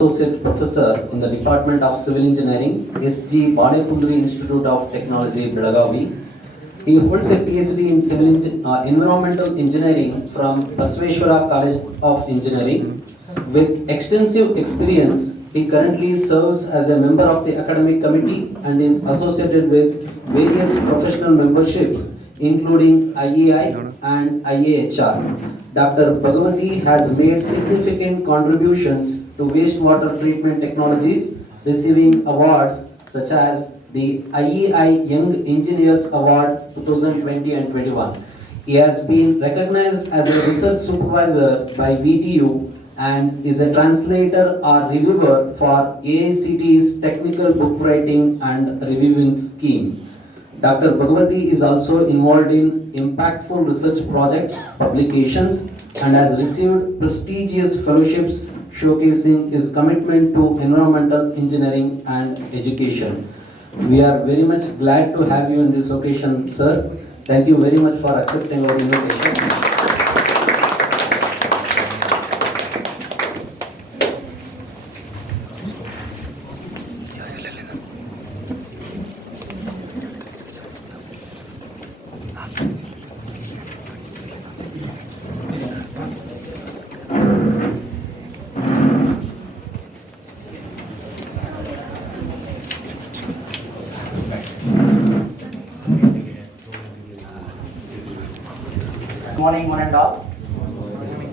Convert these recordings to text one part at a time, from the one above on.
Associate Professor in the Department of Civil Engineering, S.G. Banekundri Institute of Technology, Belagavi. He holds a PhD in Environmental Engineering from Basveshwara College of Engineering. With extensive experience, he currently serves as a member of the academic committee and is associated with various professional memberships, including IEI and IAHR. Dr. Bhagwati has made significant contributions to wastewater treatment technologies, receiving awards such as the IEI Young Engineers Award 2020 and 21. He has been recognized as a research supervisor by VTU and is a translator or reviewer for AICTE's technical book writing and reviewing scheme. Dr. Bhagwati is also involved in impactful research projects, publications, and has received prestigious fellowships showcasing his commitment to environmental engineering and education. We are very much glad to have you in this occasion, sir. Thank you very much for accepting our invitation. Good morning, one and all.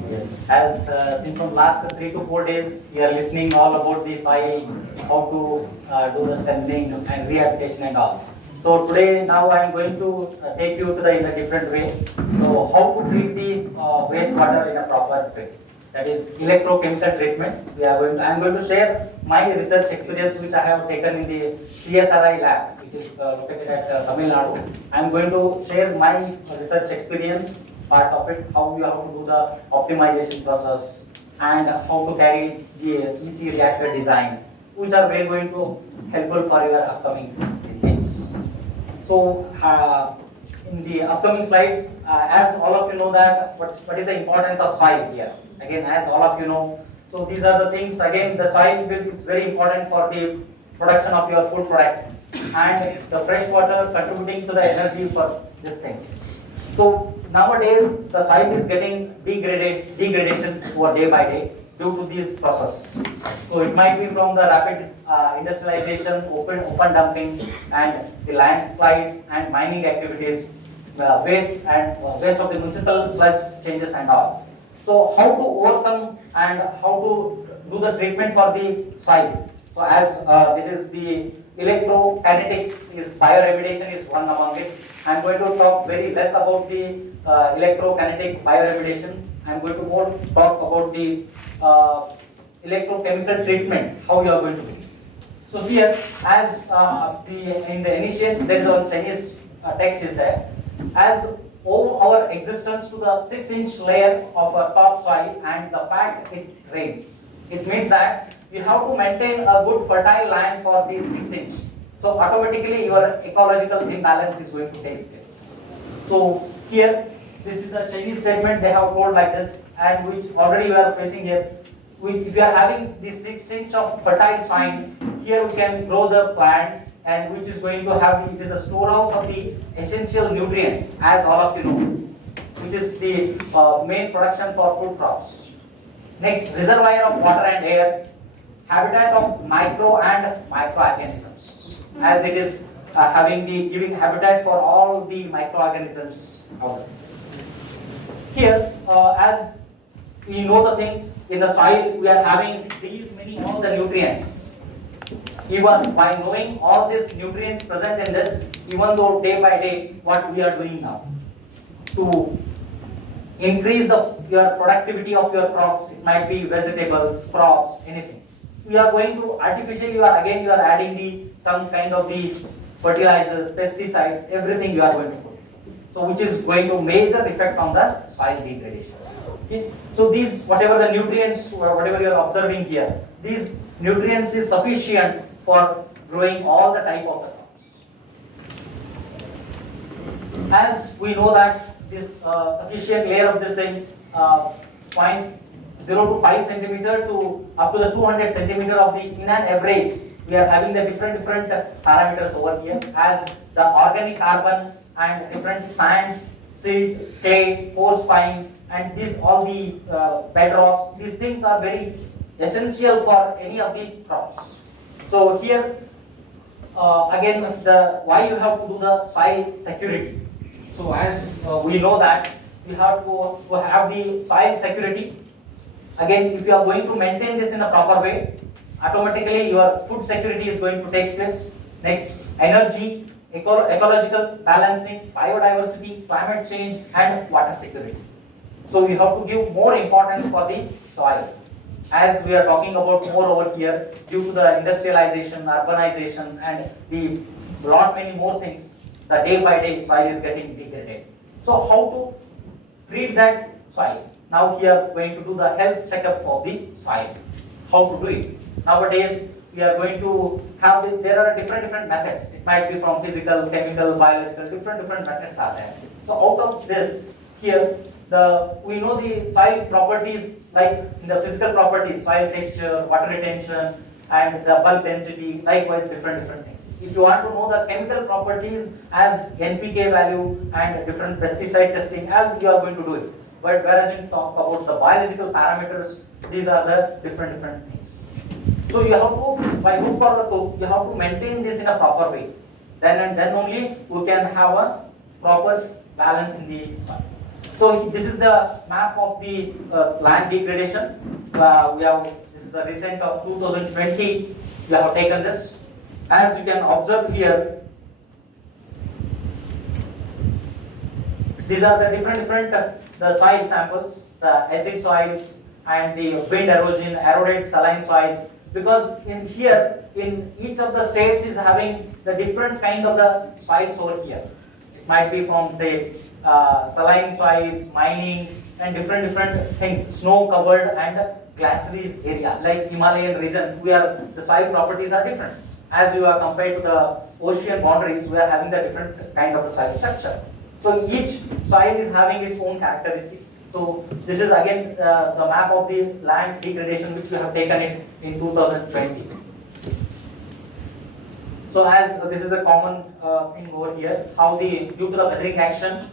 Yes. As since from last 3 to 4 days, we are listening all about the soil, how to do the strengthening and rehabilitation and all. So today, now I am going to take you to in a different way. So how to treat the wastewater in a proper way. That is electrochemical treatment. I am going to share my research experience which I have taken in the CSRI lab, which is located at Tamil Nadu. I am going to share my research experience, part of it, how you have to do the optimization process and how to carry the EC reactor design, which are very going to helpful for your upcoming things. So in the upcoming slides, as all of you know that what is the importance of soil here. Again, as all of you know, so these are the things. Again, the soil is very important for the production of your food products and the fresh water contributing to the energy for these things. So nowadays the soil is getting degradation over day by day due to this process. So it might be from the rapid industrialization, open dumping, and the landslides and mining activities, waste of the municipal sludge changes and all. So how to overcome and how to do the treatment for the soil. So as this is the electrokinetics, is bioremediation is one among it. I am going to talk very less about the electrokinetic bioremediation. I am going to more talk about the electrochemical treatment, how you are going to do. So here, as in the initiate, there is a Chinese text is there. As owe our existence to the 6-inch layer of a topsoil and the fact it rains. It means that you have to maintain a good fertile land for the 6-inch. So automatically your ecological imbalance is going to take place. So here, this is a Chinese statement they have told like this, and which already we are facing here. If you are having this 6-inch of fertile soil, here we can grow the plants, and which is going to have, it is a storehouse of the essential nutrients, as all of you know, which is the main production for food crops. Next, reservoir of water and air, habitat of micro and microorganisms, as it is giving habitat for all the microorganisms out there. Here, as we know the things in the soil, we are having these many all the nutrients. Even by knowing all these nutrients present in this, even though day by day, what we are doing now to increase your productivity of your crops, it might be vegetables, crops, anything. We are going to artificially, you are adding some kind of the fertilizers, pesticides, everything you are going to put. So which is going to major effect on the soil degradation. Okay. So these, whatever the nutrients, whatever you are observing here, these nutrients is sufficient for growing all the type of the crops. As we know that this sufficient layer of this thing, 0 to 5 centimeter to up to the 200 centimeter of the in an average. We are having the different parameters over here as the organic carbon and different sand, silt, clay, pore fine, and these all the bedrocks. These things are very essential for any of the crops. So here again the why you have to do the soil security. So as we know that we have to have the soil security. Again, if you are going to maintain this in a proper way, automatically your food security is going to take place. Next, energy, ecological balancing, biodiversity, climate change, and water security. So we have to give more importance for the soil. As we are talking about more over here, due to the industrialization, urbanization, and the lot many more things, the day by day soil is getting degraded. So how to treat that soil? Now we are going to do the health checkup for the soil. How to do it? Nowadays we are going to have there are different methods. It might be from physical, chemical, biological, different methods are there. So out of this, here we know the soil properties like in the physical properties, soil texture, water retention, and the bulk density. Likewise, different things. If you want to know the chemical properties as NPK value and different pesticide testing, as you are going to do it. But whereas in talk about the biological parameters, these are the different things. So you have to, by hook or the crook, you have to maintain this in a proper way. Then only we can have a proper balance in the soil. So this is the map of the land degradation. This is the recent of 2020. We have taken this. As you can observe here, these are the different the soil samples, the acid soils and the wind erosion, eroded saline soils. Because in here, in each of the states is having the different kind of the soils over here. It might be from say saline soils, mining, and different things, snow covered and glaciers area. Like Himalayan region, the soil properties are different. As you are compared to the ocean boundaries, we are having the different kind of the soil structure. So each soil is having its own characteristics. So this is again the map of the land degradation which we have taken it in 2020. So as this is a common thing over here, how due to the weathering action,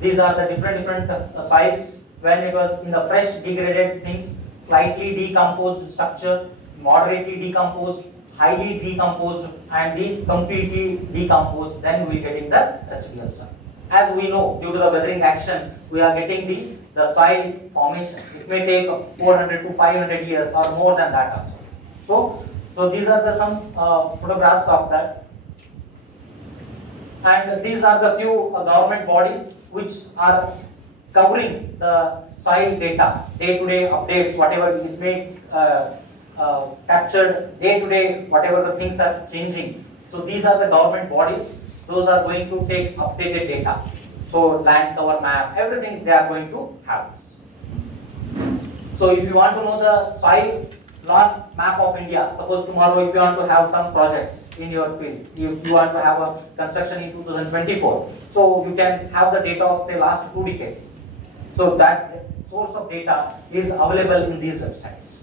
these are the different soils when it was in the fresh degraded things, slightly decomposed structure, moderately decomposed, highly decomposed, and the completely decomposed, then we getting the residual soil. As we know, due to the weathering action, we are getting the soil formation. It may take 400 to 500 years or more than that also. So these are some photographs of that. And these are the few government bodies which are covering the soil data, day-to-day updates, whatever it may captured day-to-day, whatever the things are changing. So these are the government bodies. Those are going to take updated data. So land cover map, everything they are going to have. So if you want to know the soil loss map of India, suppose tomorrow if you want to have some projects in your field, if you want to have a construction in 2024, so you can have the data of say last 2 decades. So that source of data is available in these websites.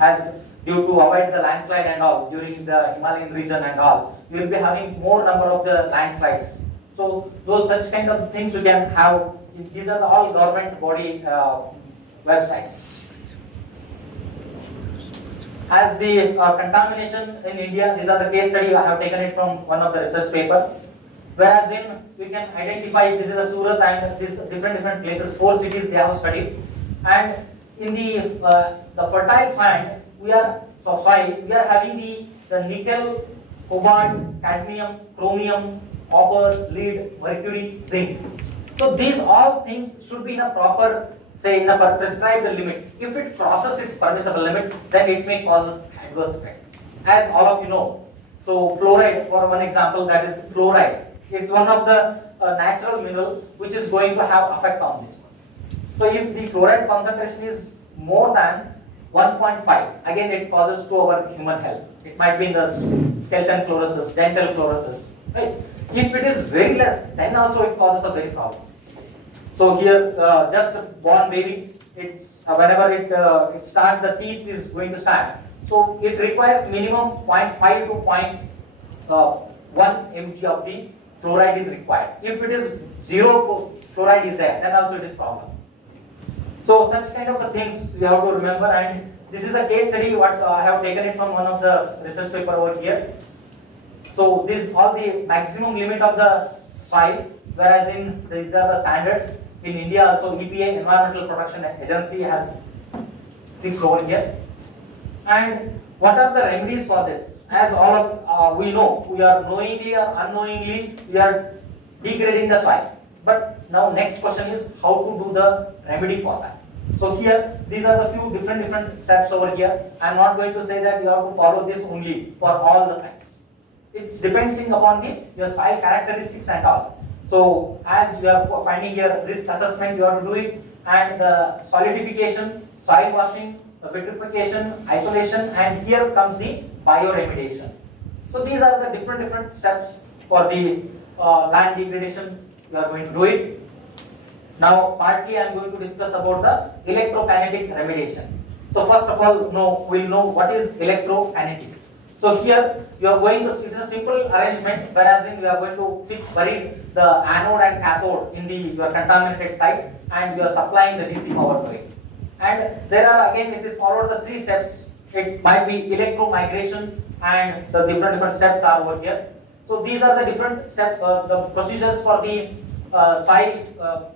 As due to avoid the landslide and all during the Himalayan region and all, you will be having more number of the landslides. So those such kind of things you can have. These are all government body websites. As the contamination in India, these are the case study. I have taken it from one of the research paper. Whereas we can identify this is a Surat and these different places, 4 cities they have studied. And in the fertile sand, we are having the nickel, cobalt, cadmium, chromium, copper, lead, mercury, zinc. So these all things should be in a proper, say in a prescribed limit. If it crosses its permissible limit, then it may cause adverse effect. As all of you know, so fluoride, for one example, that is fluoride. It's one of the natural mineral which is going to have effect on this one. So if the fluoride concentration is more than 1.5, again it causes to our human health. It might be in the skeleton fluorosis, dental fluorosis, right? If it is very less, then also it causes a very problem. So here, just born baby it's whenever it starts, the teeth is going to start. So it requires minimum 0.5 to 0.1 mg of the fluoride is required. If it is zero fluoride is there, then also it is problem. So such kind of the things we have to remember, and this is a case study what I have taken it from one of the research paper over here. So this all the maximum limit of the soil, whereas in these are the standards in India also EPA Environmental Protection Agency has fixed over here. And what are the remedies for this? As all of we know, we are knowingly or unknowingly we are degrading the soil. But now next question is how to do the remedy for that. So here these are the few different steps over here. I am not going to say that you have to follow this only for all the sites. It depends upon your soil characteristics and all. So as you are finding your risk assessment, you have to do it, and the solidification, soil washing, the vitrification, isolation, and here comes the bioremediation. So these are the different steps for the land degradation. We are going to do it. Now partly I am going to discuss about the electrokinetic remediation. So first of all, we'll know what is electrokinetic. So here you are going to, it's a simple arrangement, whereas in we are going to bury the anode and cathode in your contaminated site, and you are supplying the DC power to it. And there are again, it is followed the 3 steps. It might be electromigration, and the different steps are over here. So these are the different steps, the procedures for the soil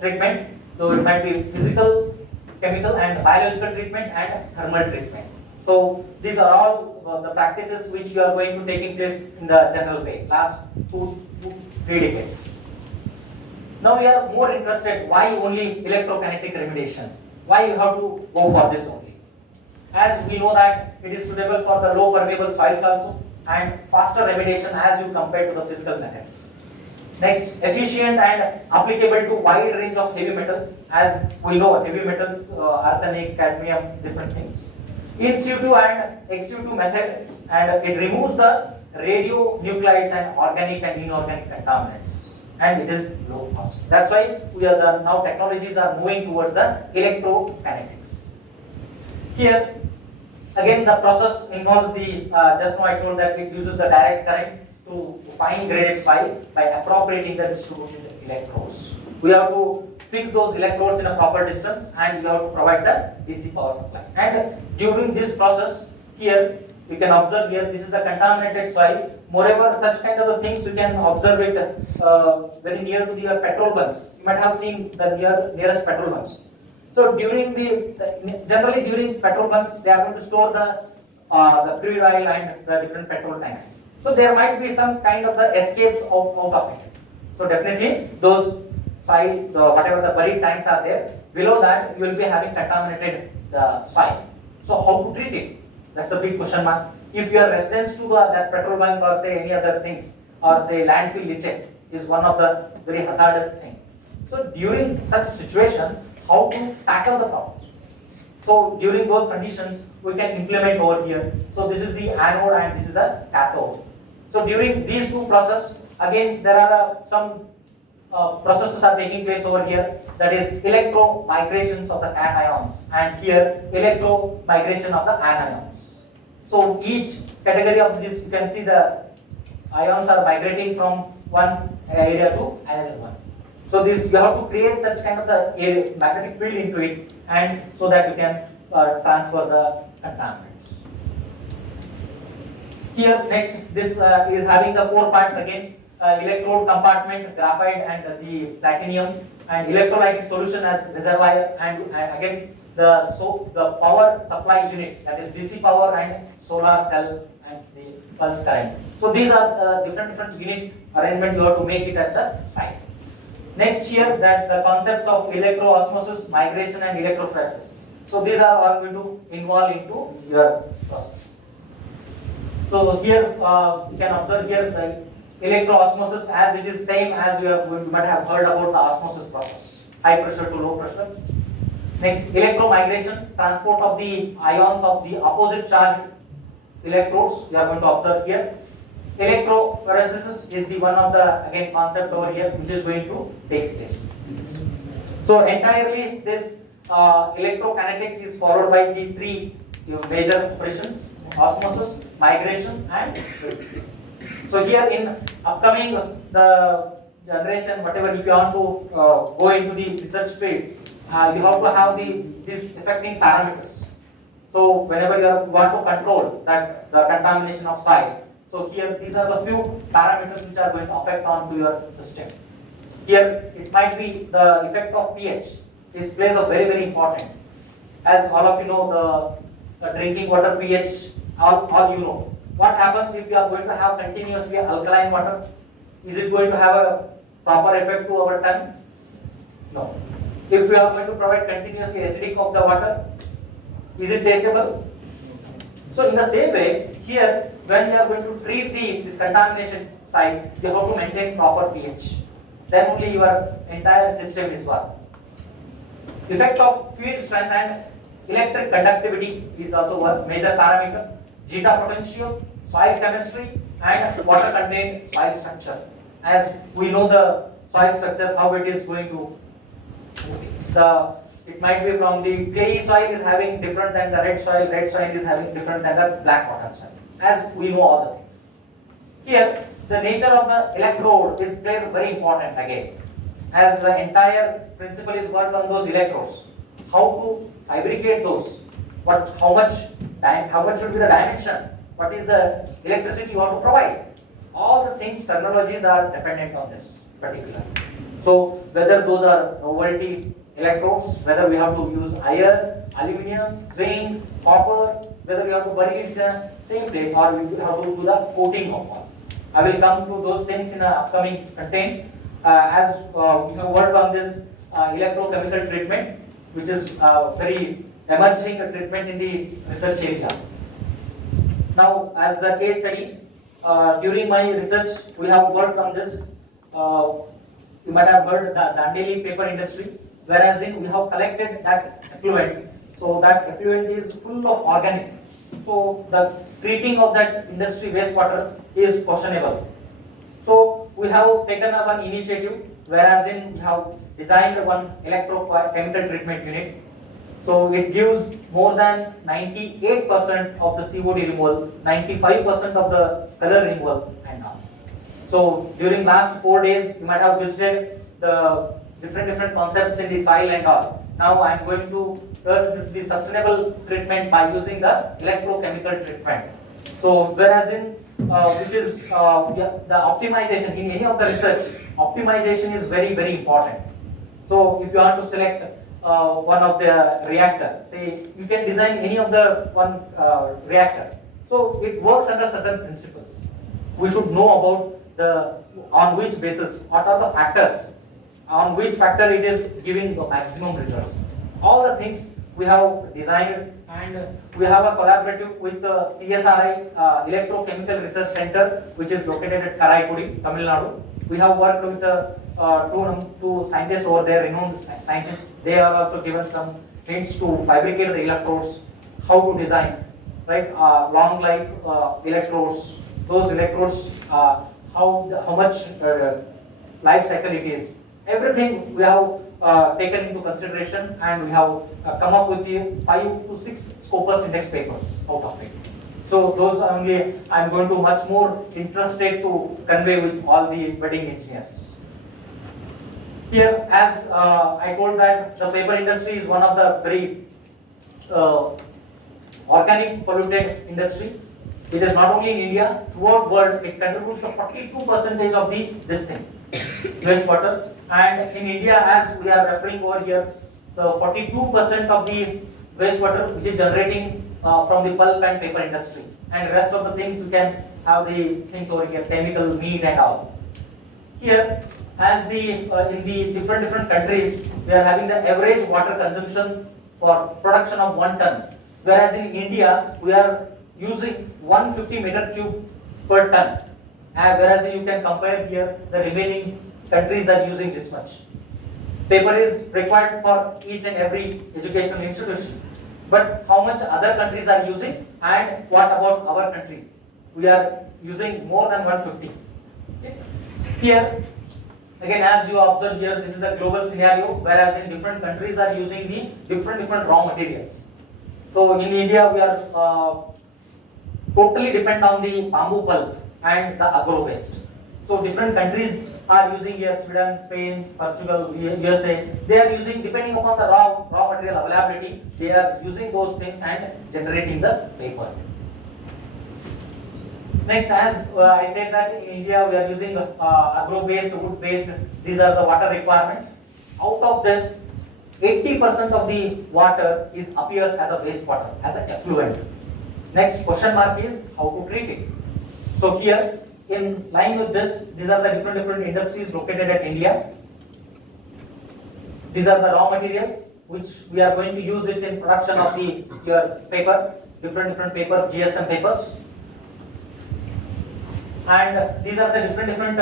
treatment. So it might be physical, chemical, and biological treatment and thermal treatment. So these are all the practices which you are going to taking place in the general way last 2-3 decades. Now we are more interested why only electrokinetic remediation. Why you have to go for this only? As we know that it is suitable for the low permeable soils also, and faster remediation as you compare to the physical methods. Next, efficient and applicable to wide range of heavy metals. As we know, heavy metals, arsenic, cadmium, different things. In situ and ex situ method, and it removes the radionuclides and organic and inorganic contaminants, and it is low cost. That's why now technologies are moving towards the electrokinetics. Here again the process involves the just now I told that it uses the direct current to fine graded soil by appropriating the distributed electrodes. We have to fix those electrodes in a proper distance, and you have to provide the DC power supply. And during this process, here you can observe here this is the contaminated soil. Moreover, such kind of things you can observe it very near to your petrol bunks. You might have seen the nearest petrol bunks. So during generally during petrol bunks, they are going to store the crude oil and the different petrol tanks. So there might be some kind of the escapes out of it. So definitely those soil, whatever the buried tanks are there, below that you will be having contaminated the soil. So how to treat it? That's a big question mark. If your residence to that petrol bunk or say any other things, or say landfill leachate is one of the very hazardous thing. So during such situation, how to tackle the problem? So during those conditions, we can implement over here. So this is the anode and this is the cathode. So during these two processes, again there are some processes are taking place over here. That is electromigrations of the cations, and here electromigration of the anions. So each category of this, you can see the ions are migrating from one area to another one. So this you have to create such kind of the magnetic field into it, and so that you can transfer the contaminants. Here next, this is having the 4 parts again: electrode compartment, graphite, and the platinum, and electrolytic solution as reservoir, and again the power supply unit, that is DC power and solar cell and the pulse current. So these are different unit arrangement you have to make it at the site. Next here, that the concepts of electroosmosis, migration, and electrophoresis. So these are all going to involve into your process. So here you can observe here the electroosmosis, as it is same as you might have heard about the osmosis process, high pressure to low pressure. Next, electromigration, transport of the ions of the opposite charged electrodes, you are going to observe here. Electrophoresis is the one of the concept over here which is going to take place. So entirely this electrokinetic is followed by the three major operations: osmosis, migration, and release. So here in upcoming the generation, whatever, if you want to go into the research field, you have to have these affecting parameters. So whenever you want to control that the contamination of soil, so here these are the few parameters which are going to affect onto your system. Here it might be the effect of pH. This plays a very important. As all of you know, the drinking water pH, all you know. What happens if you are going to have continuously alkaline water? Is it going to have a proper effect to our tongue? No. If we are going to provide continuously acidic of the water, is it tasteable? So in the same way, here when you are going to treat this contamination site, you have to maintain proper pH. Then only your entire system is work. Effect of field strength and electric conductivity is also one major parameter. Zeta potential, soil chemistry, and water contained soil structure. As we know the soil structure, how it is going to it might be from the clayey soil is having different than the red soil is having different than the black cotton soil, as we know all the things. Here, the nature of the electrode plays very important again, as the entire principle is worked on those electrodes. How to fabricate those? How much should be the dimension? What is the electricity you want to provide? All the things, terminologies are dependent on this particular. So whether those are novelty electrodes, whether we have to use iron, aluminum, zinc, copper, whether we have to bury it in the same place or we have to do the coating of all. I will come to those things in an upcoming content. As we have worked on this electrochemical treatment, which is very emerging treatment in the research area. Now, as a case study, during my research, we have worked on this. You might have heard the Dandeli paper industry, whereas we have collected that effluent. So that effluent is full of organic. So the treating of that industry wastewater is questionable. So we have taken one initiative, whereas we have designed one electrochemical treatment unit. So it gives more than 98% of the COD removal, 95% of the color removal, and all. So during last 4 days, you might have visited the different concepts in the soil and all. Now I am going to the sustainable treatment by using the electrochemical treatment. So whereas which is the optimization in any of the research, optimization is very important. So if you want to select one of the reactor, say you can design any of the one reactor. So it works under certain principles. We should know about on which basis, what are the factors, on which factor it is giving the maximum results. All the things we have designed, and we have a collaborative with the CSRI Electrochemical Research Center, which is located at Karaikudi, Tamil Nadu. We have worked with two scientists over there, renowned scientists. They have also given some hints to fabricate the electrodes, how to design, right? Long life electrodes. Those electrodes, how much life cycle it is. Everything we have taken into consideration, and we have come up with the 5 to 6 Scopus index papers out of it. So those only I am going to much more interested to convey with all the budding engineers. Here, as I told that the paper industry is one of the very organic polluted industry. It is not only in India, throughout world it contributes to 42% of this thing, wastewater. And in India, as we are referring over here, so 42% of the wastewater which is generating from the pulp and paper industry, and rest of the things you can have the things over here, chemical, meat and all. Here, as in the different countries, we are having the average water consumption for production of 1 ton, whereas in India we are using 150 meter cube per ton, whereas you can compare here the remaining countries are using this much. Paper is required for each and every educational institution, but how much other countries are using, and what about our country? We are using more than 150. Okay. Here, Again, as you observe here, this is a global scenario, whereas in different countries are using the different raw materials. So in India, we are totally depend on the bamboo pulp and the agro waste. So different countries are using here, Sweden, Spain, Portugal, USA. They are using, depending upon the raw material availability, they are using those things and generating the paper. Next, as I said that in India we are using agro-based, wood-based. These are the water requirements. Out of this, 80% of the water appears as a wastewater, as an effluent. Next question mark is how to treat it. So here, in line with this, these are the different industries located at India. These are the raw materials which we are going to use it in production of your paper, different paper, GSM papers. And these are the different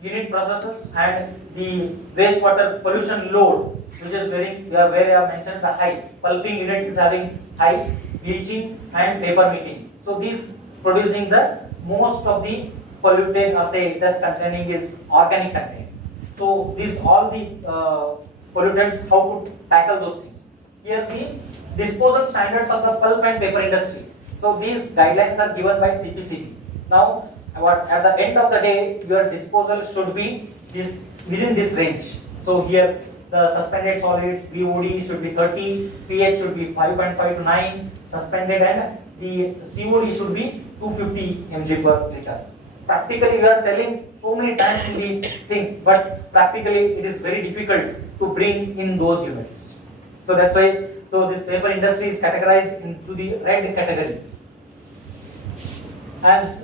unit processes and the wastewater pollution load, which is where I have mentioned the height. Pulping unit is having height, bleaching and paper making. So these producing the most of the pollutant or say dust containing is organic content. So these all the pollutants, how to tackle those things. Here the disposal standards of the pulp and paper industry. So these guidelines are given by CPCB. Now at the end of the day, your disposal should be within this range. So here the suspended solids BOD should be 30, pH should be 5.5 to 9, suspended, and the COD should be 250 mg per liter. Practically we are telling so many times in the things, but practically it is very difficult to bring in those units. So that's why this paper industry is categorized into the red category. As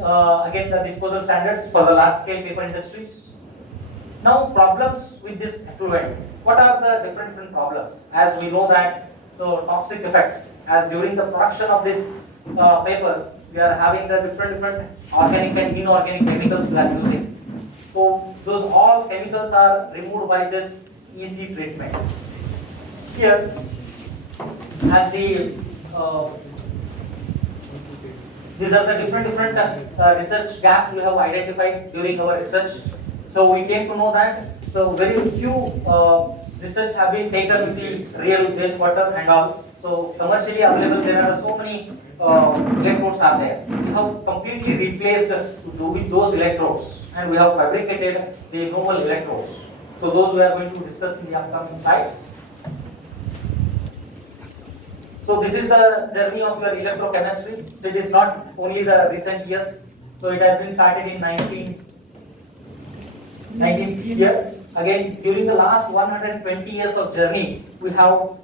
again the disposal standards for the large scale paper industries. Now problems with this effluent. What are the different problems? As we know that, so toxic effects, as during the production of this paper, we are having the different organic and inorganic chemicals we are using. So those all chemicals are removed by this EC treatment. Here, as these are the different research gaps we have identified during our research. So we came to know that very few research have been taken with the real wastewater and all. So commercially available, there are so many electrodes are there. We have completely replaced with those electrodes, and we have fabricated the novel electrodes. So those we are going to discuss in the upcoming slides. So this is the journey of your electrochemistry. So it is not only the recent years. So it has been started in 19th year. Again, during the last 120 years of journey, we have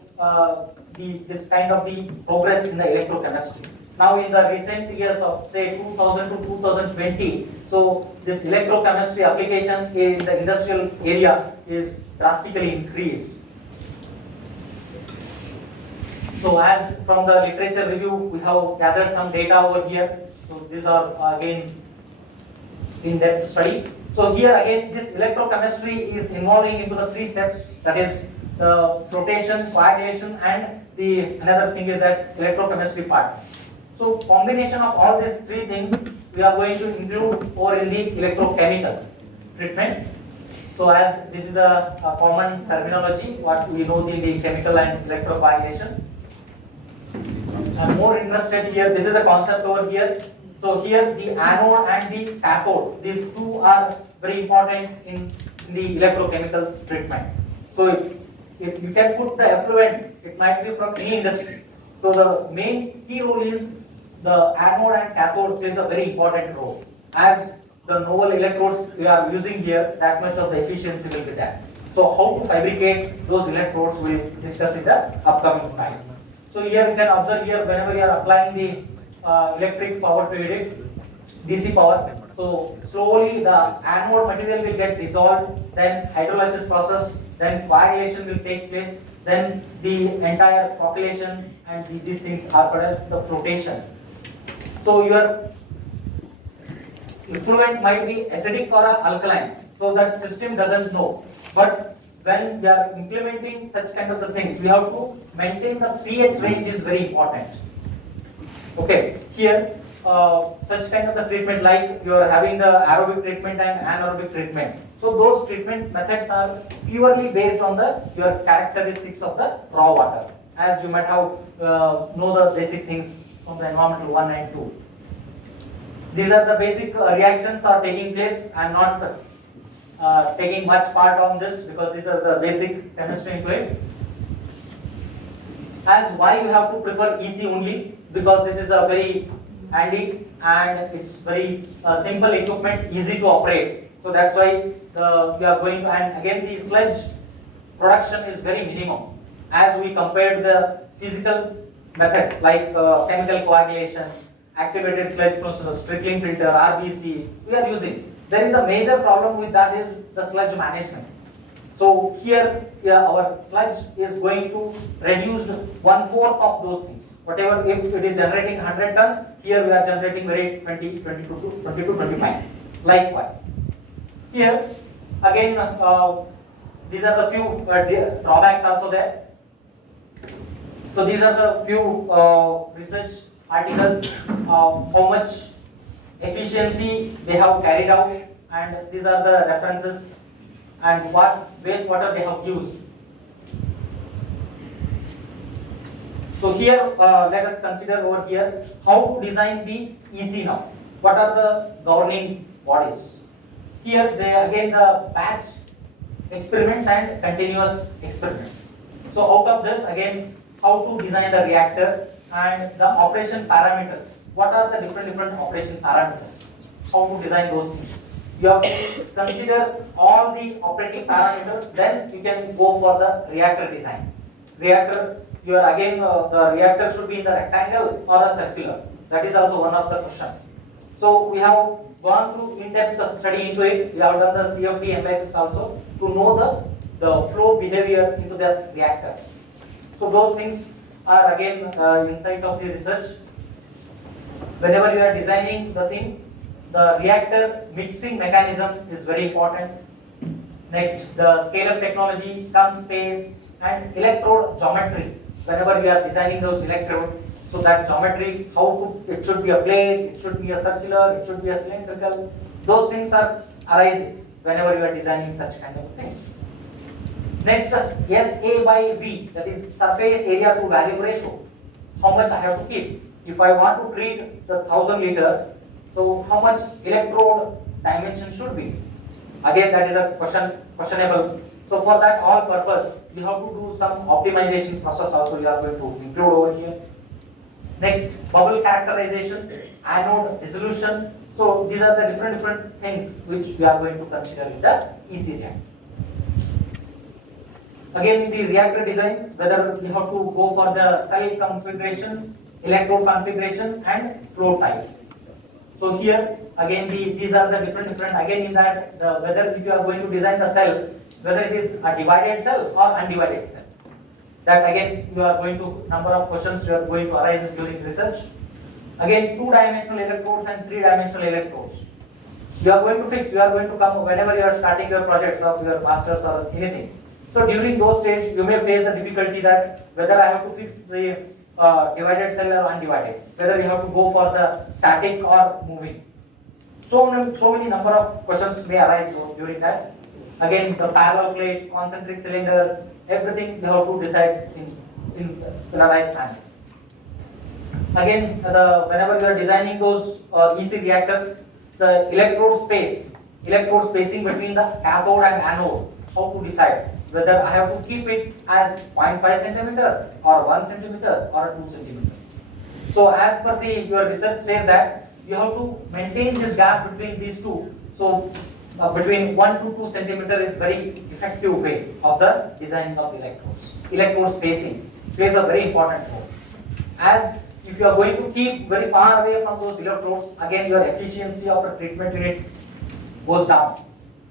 this kind of the progress in the electrochemistry. Now in the recent years of say 2000 to 2020, so this electrochemistry application in the industrial area is drastically increased. So as from the literature review, we have gathered some data over here. So these are again in-depth study. So here again, this electrochemistry is involving into the 3 steps, that is the flotation, coagulation, and the another thing is that electrochemistry part. So combination of all these 3 things we are going to include over in the electrochemical treatment. So as this is a common terminology, what we know in the chemical and electrocoagulation. I'm more interested here, this is the concept over here. So here the anode and the cathode, these 2 are very important in the electrochemical treatment. So if you can put the effluent, it might be from any industry. So the main key role is the anode and cathode plays a very important role. As the novel electrodes we are using here, that much of the efficiency will be there. So how to fabricate those electrodes we will discuss in the upcoming slides. So here you can observe here whenever you are applying the electric power to it, DC power. So slowly the anode material will get dissolved, then hydrolysis process, then coagulation will take place, then the entire population and these things are called as the flotation. So your effluent might be acidic or alkaline, so that system doesn't know. But when we are implementing such kind of the things, we have to maintain the pH range is very important. Okay, here such kind of the treatment, like you are having the aerobic treatment and anaerobic treatment. So those treatment methods are purely based on your characteristics of the raw water, as you might have know the basic things from the environmental 1 and 2. These are the basic reactions are taking place. I am not taking much part on this because these are the basic chemistry into it. As why you have to prefer EC only, because this is a very handy and it's very simple equipment, easy to operate. So that's why we are going to, and again the sludge production is very minimum as we compare the physical methods like chemical coagulation, activated sludge process, trickling filter, RBC we are using. There is a major problem with that is the sludge management. So here our sludge is going to reduce 1/4 of those things. Whatever, if it is generating 100 ton, here we are generating rate 22 to 25. Likewise, here again these are the few drawbacks also there. So these are the few research articles how much efficiency they have carried out, and these are the references and what wastewater they have used. So here let us consider over here how to design the EC now. What are the governing bodies? Here they again the batch experiments and continuous experiments. So out of this again how to design the reactor and the operation parameters. What are the different operation parameters? How to design those things? You have to consider all the operating parameters, then you can go for the reactor design. Reactor, you are again the reactor should be in the rectangle or a circular. That is also one of the question. So we have gone through in-depth study into it. We have done the CFD analysis also to know the flow behavior into the reactor. So those things are again inside of the research. Whenever you are designing the thing, the reactor mixing mechanism is very important. Next, the scale-up technology, some space, and electrode geometry. Whenever you are designing those electrodes, so that geometry, it should be a plate, it should be a circular, it should be a cylindrical. Those things arises whenever you are designing such kind of things. Next, SA by V, that is surface area to volume ratio. How much I have to keep? If I want to treat the 1000 liter, so how much electrode dimension should be? Again, that is a questionable. So for that all purpose, you have to do some optimization process also you are going to include over here. Next, bubble characterization, anode dissolution. So these are the different things which we are going to consider in the EC reactor. Again, in the reactor design, whether we have to go for the cell configuration, electrode configuration, and flow type. So here again these are the different again in that whether if you are going to design the cell, whether it is a divided cell or undivided cell. That again you are going to number of questions you are going to arise during research. Again 2-dimensional electrodes and 3-dimensional electrodes. You are going to fix, you are going to come whenever you are starting your projects of your masters or anything. So during those stages you may face the difficulty that whether I have to fix the divided cell or undivided, whether you have to go for the static or moving. So many number of questions may arise during that. Again, the parallel plate, concentric cylinder, everything you have to decide in a nice manner. Again, whenever you are designing those EC reactors, the electrode spacing between the cathode and anode, how to decide whether I have to keep it as 0.5 centimeter or 1 centimeter or 2 centimeter. So as per your research says that you have to maintain this gap between these two. So between 1 to 2 centimeter is very effective way of the designing of the electrodes. Electrode spacing plays a very important role. As if you are going to keep very far away from those electrodes, again your efficiency of the treatment unit goes down.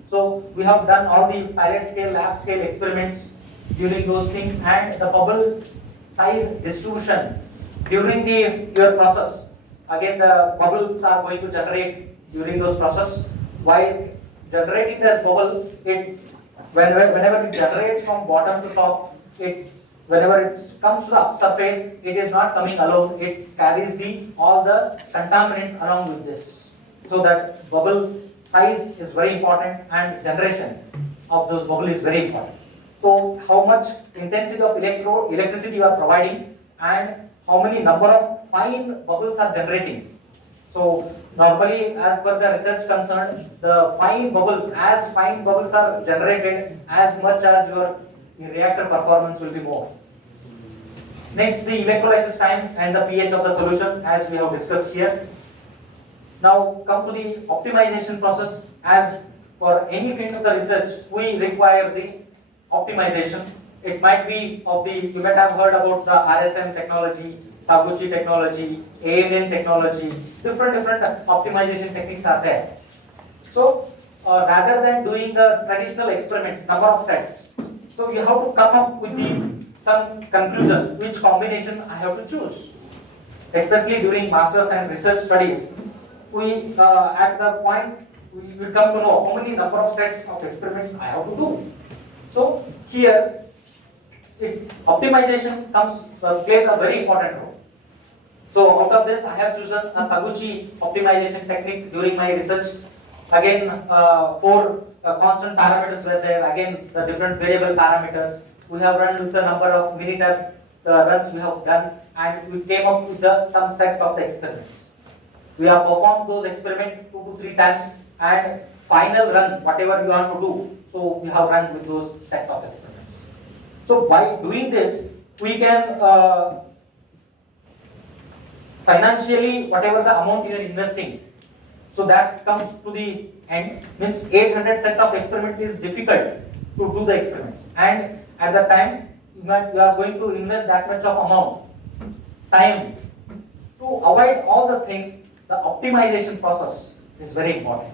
So we have done all the pilot scale, lab scale experiments during those things, and the bubble size distribution during your process. Again, the bubbles are going to generate during those process. While generating this bubble, whenever it generates from bottom to top, whenever it comes to the surface, it is not coming alone. It carries all the contaminants along with this. So that bubble size is very important and generation of those bubble is very important. So how much intensity of electricity you are providing and how many number of fine bubbles are generating. So normally, as per the research concerned, the fine bubbles are generated, as much as your reactor performance will be more. Next, the electrolysis time and the pH of the solution, as we have discussed here. Now come to the optimization process. As for any kind of the research, we require the optimization. It might be of the, you might have heard about the RSM technology, Taguchi technology, ALN technology, different optimization techniques are there. So rather than doing the traditional experiments, number of sets, so you have to come up with some conclusion, which combination I have to choose. Especially during masters and research studies, we at the point we will come to know how many number of sets of experiments I have to do. So here, optimization plays a very important role. So out of this, I have chosen a Taguchi optimization technique during my research. Again, 4 constant parameters were there. Again, the different variable parameters. We have run with the number of Minitab runs we have done, and we came up with some set of the experiments. We have performed those experiments 2 to 3 times, and final run, whatever you want to do, so we have run with those set of experiments. So by doing this, we can financially, whatever the amount you are investing, so that comes to the end, means 800 set of experiment is difficult to do the experiments, and at the time you are going to invest that much of amount, time. To avoid all the things, the optimization process is very important.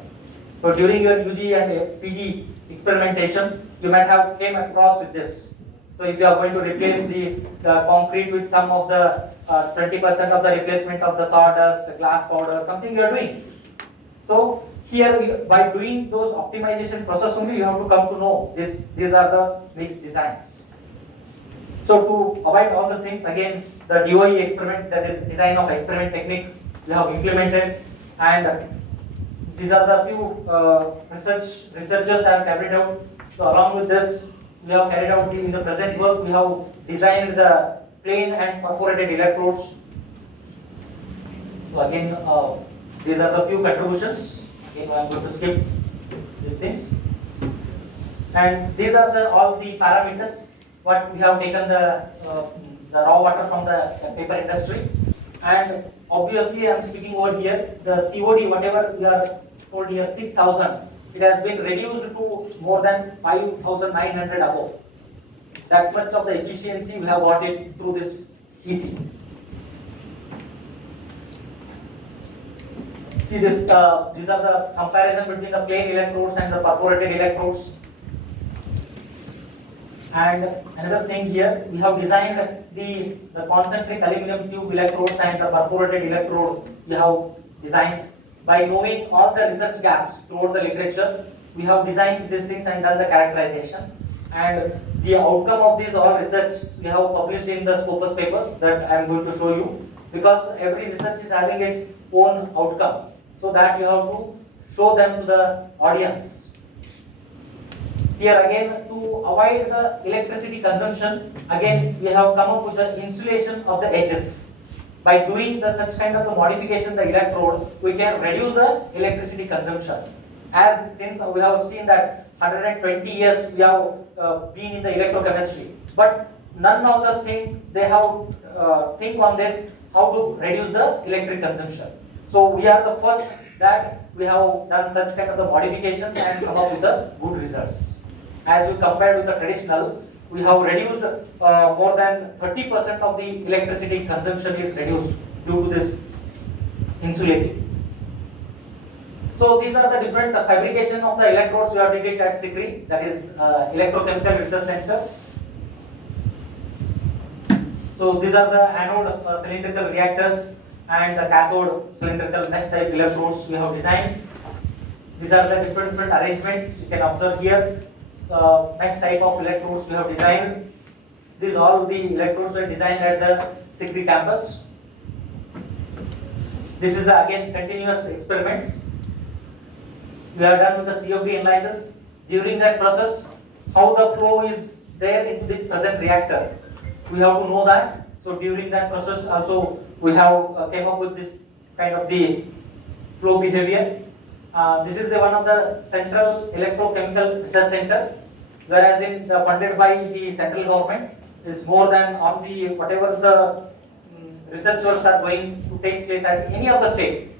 So during your UG and PG experimentation, you might have came across with this. So if you are going to replace the concrete with some of the 20% of the replacement of the sawdust, the glass powder, something you are doing. So here, by doing those optimization process only, you have to come to know this. These are the mixed designs. So to avoid all the things, again, the DOE experiment, that is design of experiment technique, we have implemented, and these are the few researchers have carried out. So along with this, we have carried out in the present work, we have designed the plain and perforated electrodes. So again, these are the few contributions. Again, I am going to skip these things. And these are all the parameters. What we have taken the raw water from the paper industry, and obviously I am speaking over here the COD, whatever we are told here, 6,000. It has been reduced to more than 5,900 above. That much of the efficiency we have got it through this EC. See this, these are the comparison between the plain electrodes and the perforated electrodes. And another thing here, we have designed the concentric aluminum tube electrodes and the perforated electrode we have designed. By knowing all the research gaps throughout the literature, we have designed these things and done the characterization. And the outcome of these all research we have published in the Scopus papers that I am going to show you, because every research is having its own outcome, so that you have to show them to the audience. Here again, to avoid the electricity consumption, again we have come up with the insulation of the edges. By doing such kind of a modification the electrode, we can reduce the electricity consumption. As since we have seen that 120 years we have been in the electrochemistry, but none of the thing they have think on that how to reduce the electric consumption. So we are the first that we have done such kind of the modifications and come up with the good results. As we compared with the traditional, we have reduced more than 30% of the electricity consumption is reduced due to this insulating. So these are the different fabrication of the electrodes we have did it at SICRI, that is Electrochemical Research Center. So these are the anode cylindrical reactors and the cathode cylindrical mesh type electrodes we have designed. These are the different arrangements you can observe here. Mesh type of electrodes we have designed. These all the electrodes were designed at the SICRI campus. This is again continuous experiments. we are done with the CFD analysis. During that process, how the flow is there into the present reactor, we have to know that. So during that process also we have came up with this kind of the flow behavior. This is one of the central electrochemical research center, whereas in the funded by the central government is more than on the whatever the researchers are going to take place at any of the state.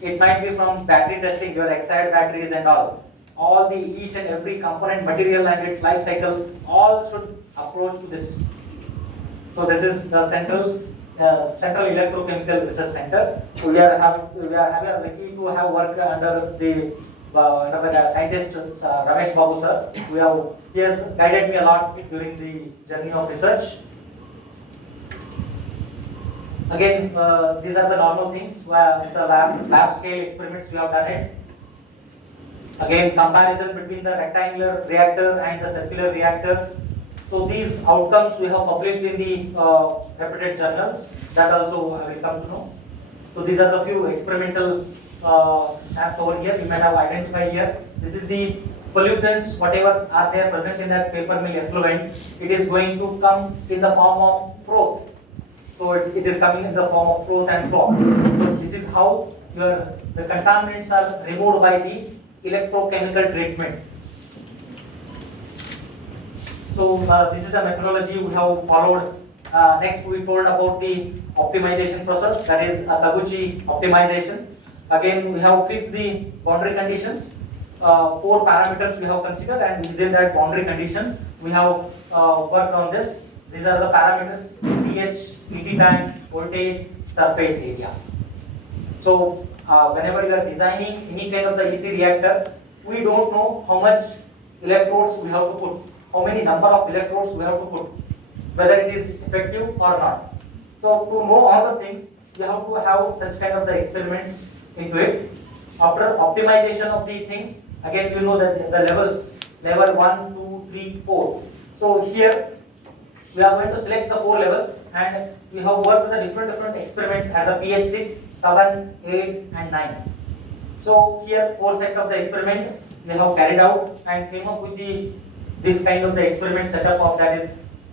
It might be from battery testing, your excited batteries and all the each and every component material and its life cycle, all should approach to this. So this is the central electrochemical research center. So we are lucky to have worked under the scientist Ramesh Babu sir. He has guided me a lot during the journey of research. Again, these are the normal things where the lab scale experiments we have done it. Again, comparison between the rectangular reactor and the circular reactor. So these outcomes we have published in the reputed journals. That also I will come to know. So these are the few experimental snaps over here. You might have identified here. This is the pollutants, whatever are there present in that paper mill effluent. It is going to come in the form of froth. So it is coming in the form of froth and froth. So this is how the contaminants are removed by the electrochemical treatment. So this is a methodology we have followed. Next we told about the optimization process, that is Taguchi optimization. Again we have fixed the boundary conditions. 4 parameters we have considered, and within that boundary condition we have worked on this. These are the parameters: pH, ET tank, voltage, surface area. So whenever you are designing any kind of the EC reactor, we don't know how much electrodes we have to put, how many number of electrodes we have to put, whether it is effective or not. So to know all the things, you have to have such kind of the experiments into it. After optimization of the things, again you know that the levels, level 1, 2, 3, 4. So here we are going to select the 4 levels, and we have worked with the different experiments at the pH 6, 7, 8 and 9. So here 4 set of the experiment we have carried out and came up with this kind of the experiment setup of, that is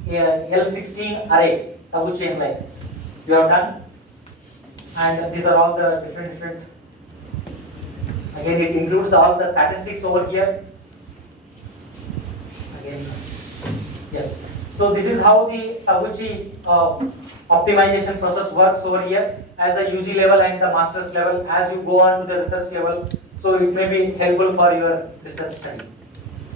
L16 array Taguchi analysis we have done, and these are all the different. Again it includes all the statistics over here. Again, yes. So this is how the Taguchi optimization process works over here as a UG level and the master's level. As you go on to the research level, so it may be helpful for your research study.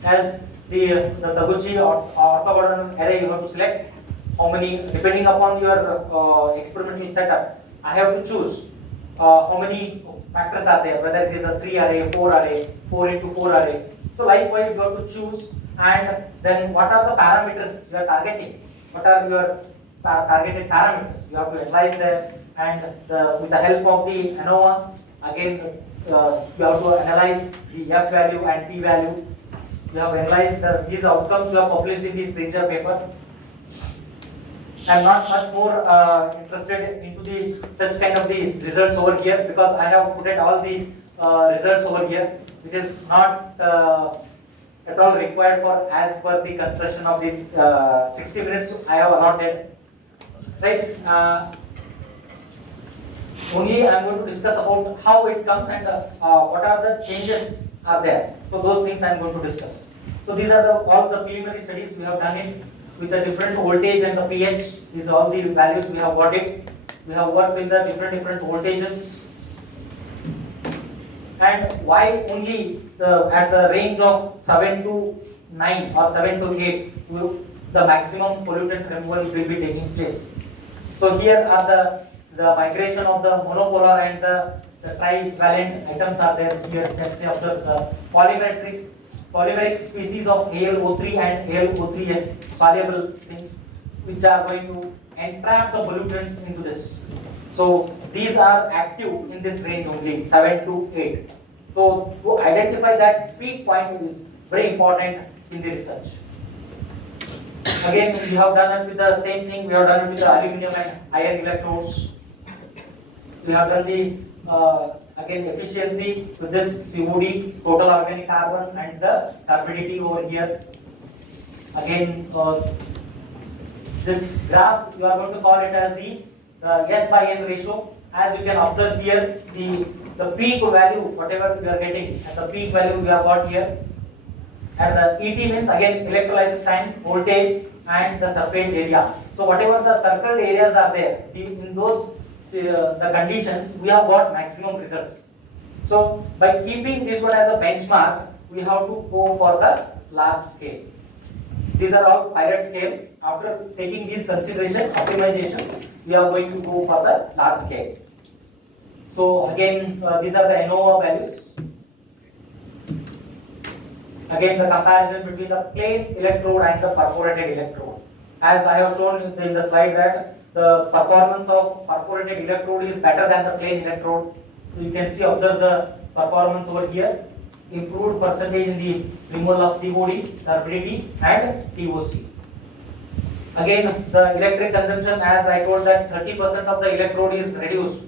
As the Taguchi orthogonal array, you have to select how many, depending upon your experimental setup. I have to choose how many factors are there, whether it is a 3 array, 4 array, 4 into 4 array. So likewise you have to choose, and then what are the parameters you are targeting, what are your targeted parameters, you have to analyze them, and with the help of the ANOVA, again you have to analyze the F value and P value. You have analyzed these outcomes you have published in the Springer paper. I am not much more interested into the such kind of the results over here, because I have put all the results over here, which is not at all required for as per the construction of the 60 minutes I have allotted. Right? Only I am going to discuss about how it comes and what are the changes are there. So those things I am going to discuss. So these are all the preliminary studies we have done it with the different voltage and the pH. These are all the values we have got it. We have worked with the different voltages. And why only at the range of 7 to 9 or 7 to 8 the maximum pollutant removal will be taking place. So here are the migration of the monopolar and the trivalent items are there. Here you can see observe the polymeric species of AlO3 and AlO3s soluble things, which are going to entrap the pollutants into this. So these are active in this range only, 7 to 8. So to identify that peak point is very important in the research. Again, we have done it with the same thing. We have done it with the aluminum and iron electrodes. We have done the again efficiency with this COD, total organic carbon, and the turbidity over here. Again, this graph you are going to call it as the S by N ratio. As you can observe here, the peak value, whatever we are getting, at the peak value we have got here. And the ET means again electrolysis time, voltage, and the surface area. So whatever the circled areas are there, in those the conditions, we have got maximum results. So by keeping this one as a benchmark, we have to go for the large scale. These are all pilot scale. After taking these consideration, optimization, we are going to go for the large scale. So again, these are the NOVA values. Again, the comparison between the plain electrode and the perforated electrode. As I have shown in the slide that the performance of perforated electrode is better than the plain electrode. You can see, observe the performance over here. Improved percentage in the removal of COD, turbidity, and TOC. Again, the electric consumption, as I told that 30% of the electrode is reduced.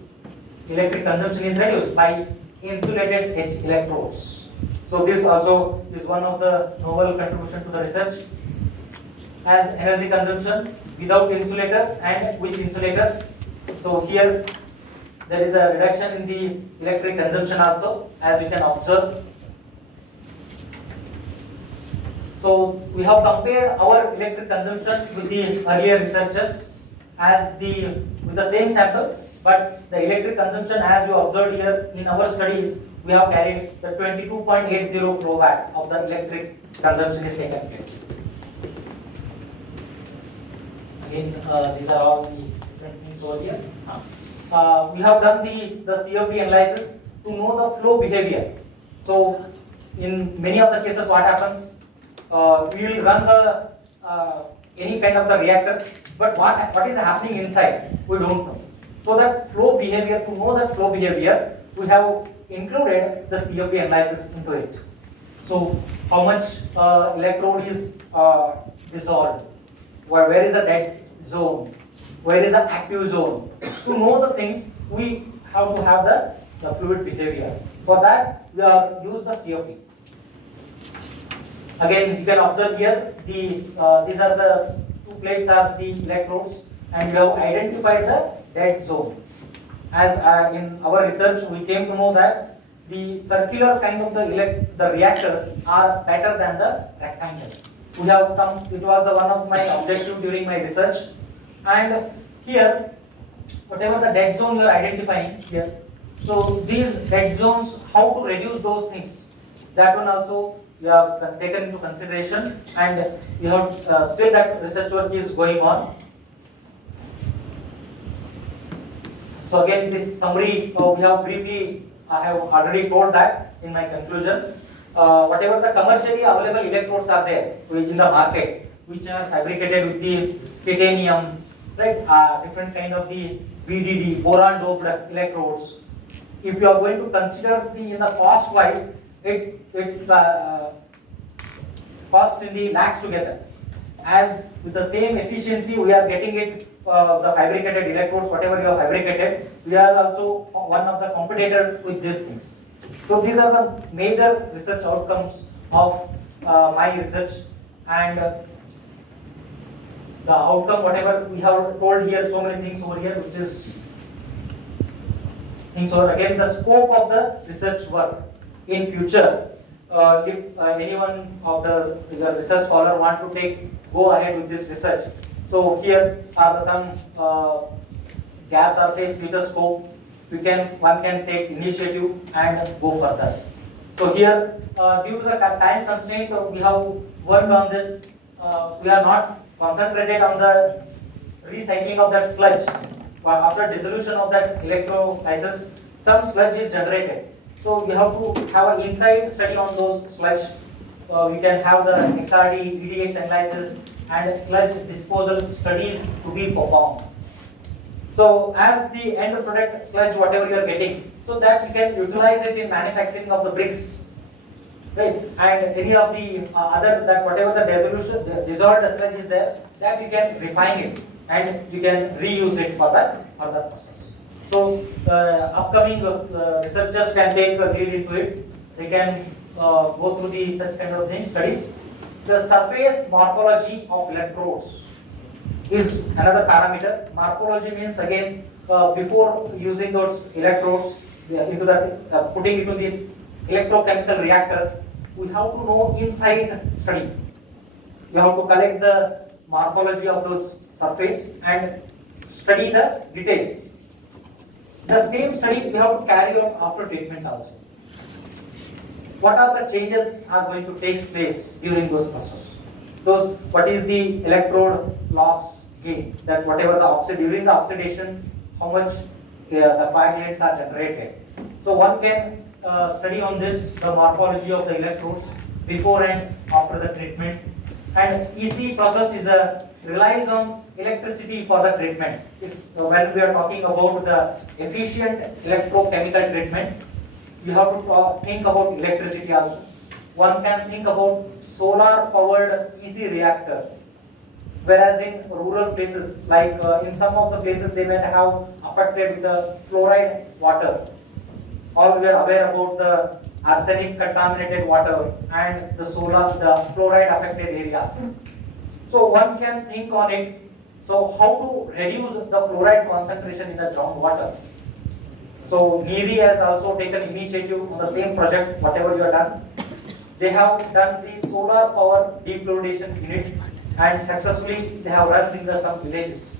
Electric consumption is reduced by insulated H electrodes. So this also is one of the novel contribution to the research. As energy consumption without insulators and with insulators. So here there is a reduction in the electric consumption also, as you can observe. So we have compared our electric consumption with the earlier researchers with the same sample, but the electric consumption, as you observed here in our studies, we have carried the 22.80 kilowatt of the electric consumption is taken place. Again, these are all the different things over here. We have done the CFD analysis to know the flow behavior. So in many of the cases, what happens? We will run the any kind of the reactors, but what is happening inside, we don't know. So that flow behavior, to know that flow behavior, we have included the CFD analysis into it. So how much electrode is dissolved, where is the dead zone, where is the active zone. To know the things, we have to have the fluid behavior. For that, we have used the CFD. Again, you can observe here, these are the two plates are the electrodes, and we have identified the dead zone. As in our research, we came to know that the circular kind of the reactors are better than the rectangle. We have come, it was one of my objective during my research, and here, whatever the dead zone you are identifying here, so these dead zones, how to reduce those things, that one also we have taken into consideration, and we have still that research work is going on. So again, this summary we have briefly, I have already told that in my conclusion. Whatever the commercially available electrodes are there in the market, which are fabricated with the titanium, right? Different kind of the BDD, boron doped electrodes. If you are going to consider in the cost wise, it costs in the lakhs together. As with the same efficiency, we are getting it. The fabricated electrodes, whatever you have fabricated, we are also one of the competitor with these things. So these are the major research outcomes of my research, and the outcome, whatever we have told here, so many things over here, which is things over again, the scope of the research work in future. If anyone of the research scholar want to go ahead with this research. So here are some gaps, or say future scope. One can take initiative and go further. So here, due to the time constraint, we have worked on this. We are not concentrated on the recycling of that sludge. After dissolution of that electrolysis, some sludge is generated. So we have to have an inside study on those sludge. We can have the XRD, PDX analysis, and sludge disposal studies to be performed. So as the end product sludge, whatever you are getting, so that we can utilize it in manufacturing of the bricks, right? And any of the other, that whatever the dissolved sludge is there, that you can refine it and you can reuse it for that further process. So upcoming researchers can take a lead into it. They can go through the such kind of things, studies. The surface morphology of electrodes is another parameter. Morphology means again before using those electrodes into that putting into the electrochemical reactors, we have to know inside study. We have to collect the morphology of those surface and study the details. The same study we have to carry out after treatment also. What are the changes are going to take place during those process? What is the electrode loss gain? That whatever the during the oxidation, how much the coagulates are generated. So one can study on this, the morphology of the electrodes before and after the treatment. And EC process is relies on electricity for the treatment. When we are talking about the efficient electrochemical treatment, you have to think about electricity also. One can think about solar powered EC reactors. Whereas in rural places, like in some of the places they might have affected with the fluoride water, or we are aware about the arsenic contaminated water and the fluoride affected areas. So one can think on it. So how to reduce the fluoride concentration in the groundwater? So NEERI has also taken initiative on the same project, whatever you have done. They have done the solar power defluoridation unit and successfully they have run in some villages.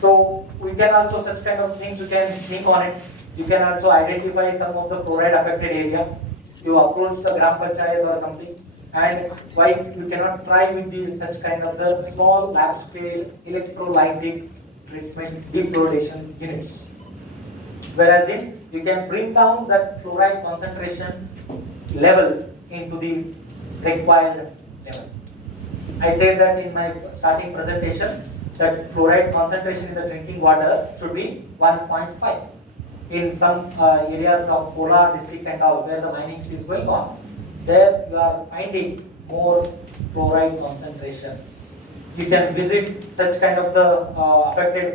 So we can also such kind of things you can think on it. You can also identify some of the fluoride affected area. You approach the Gram Panchayat or something, and why you cannot try with such kind of the small lab scale electrolytic treatment defluoridation units. Whereas you can bring down that fluoride concentration level into the required level. I said that in my starting presentation that fluoride concentration in the drinking water should be 1.5. In some areas of Kolar district and all where the mining is going on, there you are finding more fluoride concentration. You can visit such kind of the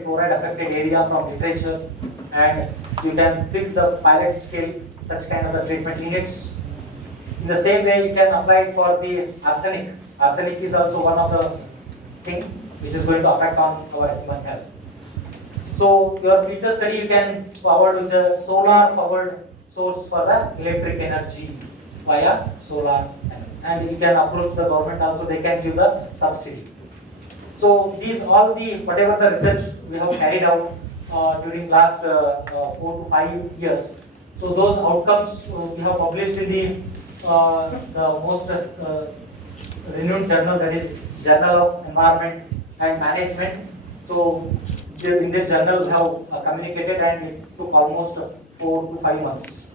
fluoride affected area from literature, and you can fix the pilot scale such kind of the treatment units. In the same way, you can apply it for the arsenic. Arsenic is also one of the things which is going to affect on our human health. So your future study you can forward with the solar powered source for the electric energy via solar panels, and you can approach the government also. They can give the subsidy. So these all the whatever the research we have carried out during last 4 to 5 years. So those outcomes we have published in the most renowned journal, that is Journal of Environment and Management. So in this journal we have communicated, and it took almost 4 to 5 months.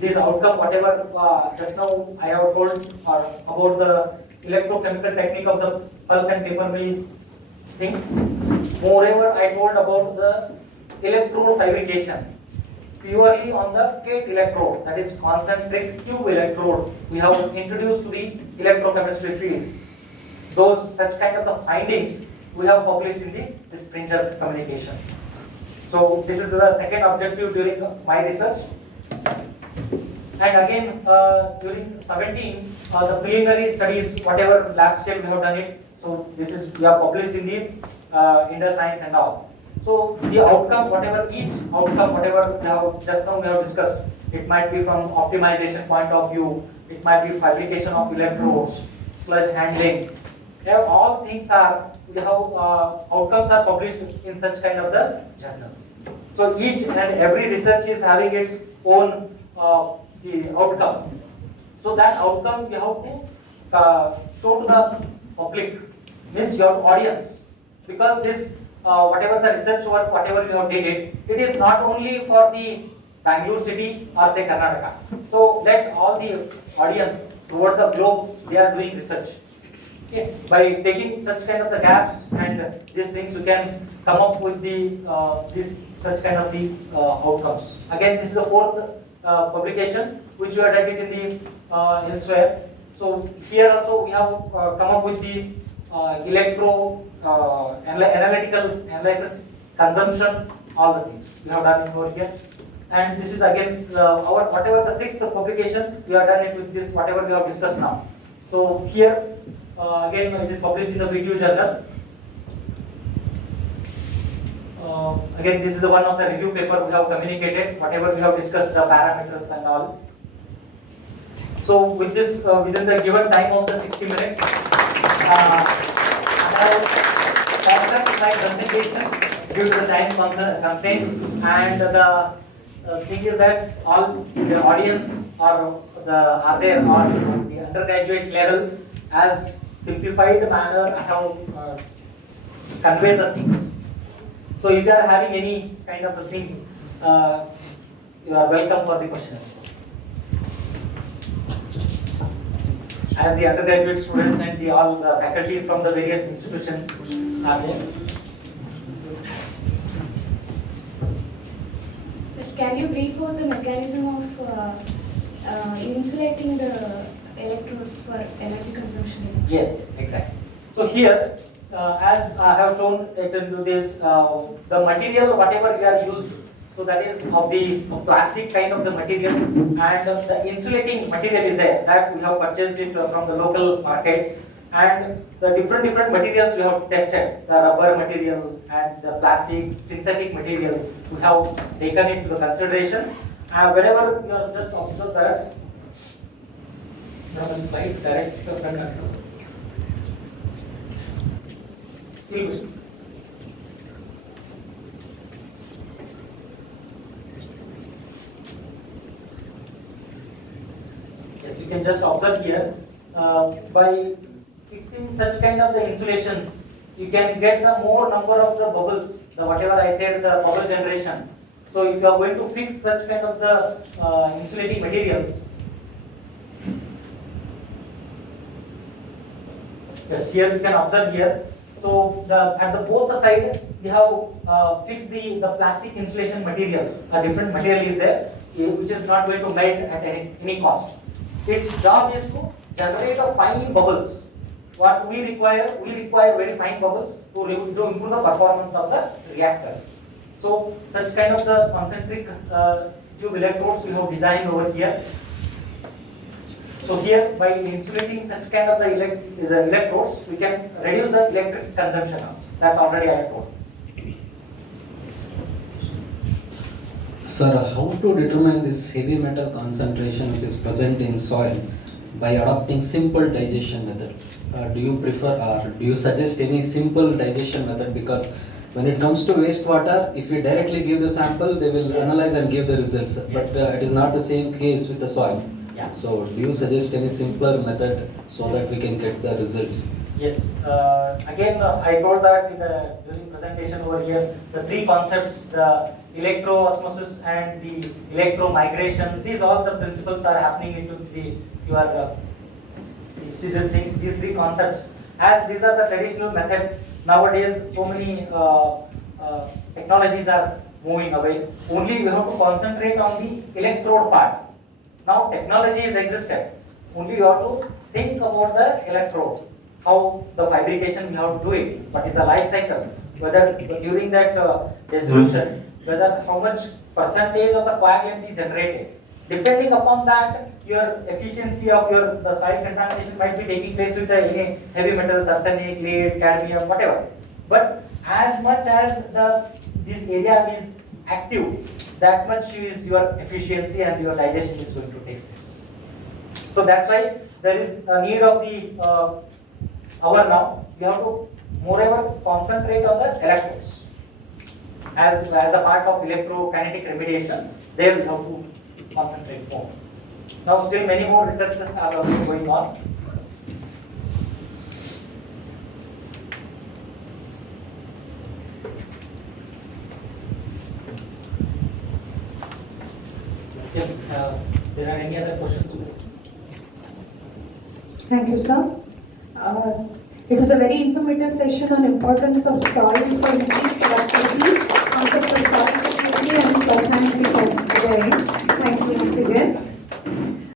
This outcome, whatever just now I have told about the electrochemical technique of the pulp and paper mill thing. Moreover, I told about the electrode fabrication purely on the gate electrode, that is concentric tube electrode. We have introduced to the electrochemistry field. Those such kind of the findings we have published in the Springer communication. So this is the second objective during my research. And again, during 17, the preliminary studies, whatever lab scale we have done it. So this is we have published in the Inter Science and all. So the outcome, each outcome, whatever we have just now we have discussed, it might be from optimization point of view, it might be fabrication of electrodes, sludge handling. All things are outcomes are published in such kind of the journals. So each and every research is having its own the outcome. So that outcome you have to show to the public, means your audience, because this whatever the research work, whatever you have did it is not only for the Bangalore city or say Karnataka. So let all the audience throughout the globe they are doing research. Okay. By taking such kind of the gaps and these things, we can come up with the such kind of the outcomes. Again, this is the fourth publication which we have done it in the elsewhere. So here also we have come up with the analytical analysis, consumption all the things we have done over here. And this is again our whatever the sixth publication we have done it with this whatever we have discussed now. So here again it is published in the video journal. Again this is the one of the review paper we have communicated whatever we have discussed, the parameters and all. So with this within the given time of the 60 minutes I have compressed my presentation due to the time constraint, and the thing is that all the audience are there on the undergraduate level. As simplified manner I have conveyed the things. So if you are having any kind of the things, you are welcome for the questions. As the undergraduate students and all the faculties from the various institutions are there. Sir, can you brief out the mechanism of insulating the electrodes for energy consumption? Yes, exactly. So here, as I have shown it into this, the material whatever we are used, so that is of the plastic kind of the material, and the insulating material is there that we have purchased it from the local market, and the different materials we have tested, the rubber material and the plastic synthetic material we have taken into the consideration. Whenever you are just observe that slide direct still. Yes, you can just observe here, by fixing such kind of the insulations, you can get the more number of the bubbles, the whatever I said, the bubble generation. So if you are going to fix such kind of the insulating materials, yes, here you can observe here. So at the both the side we have fixed the plastic insulation material. A different material is there which is not going to melt at any cost. Its job is to generate the fine bubbles. What we require very fine bubbles to improve the performance of the reactor. So such kind of the concentric tube electrodes we have designed over here. So here by insulating such kind of the electrodes, we can reduce the electric consumption. That already I told. Sir, how to determine this heavy metal concentration which is present in soil by adopting simple digestion method? Do you prefer or do you suggest any simple digestion method? Because when it comes to wastewater, if you directly give the sample, they will analyze and give the results. But it is not the same case with the soil. Yeah. So do you suggest any simpler method so that we can get the results? Yes. Again, I told that in the during presentation over here, the three concepts, the electro-osmosis and the electro-migration, these all the principles are happening into your see these things, these three concepts. As these are the traditional methods, nowadays so many technologies are moving away. Only we have to concentrate on the electrode part. Now technology is existed. Only you have to think about the electrode, how the fabrication we have to do it, what is the life cycle, whether during that dissolution, whether how much percentage of the coagulant is generated. Depending upon that, your efficiency of the soil contamination might be taking place with the heavy metals, arsenic, lead, cadmium, whatever. But as much as this area is active, that much is your efficiency and your digestion is going to take place. So that's why there is a need of the hour now. We have to moreover concentrate on the electrodes. As a part of electrokinetic remediation, there we have to concentrate more. Now still many more researches are also going on. Yes, there are any other questions? Thank you, sir. It was a very informative session on importance of soil for increased productivity, concept of soil fertility and soil scientific.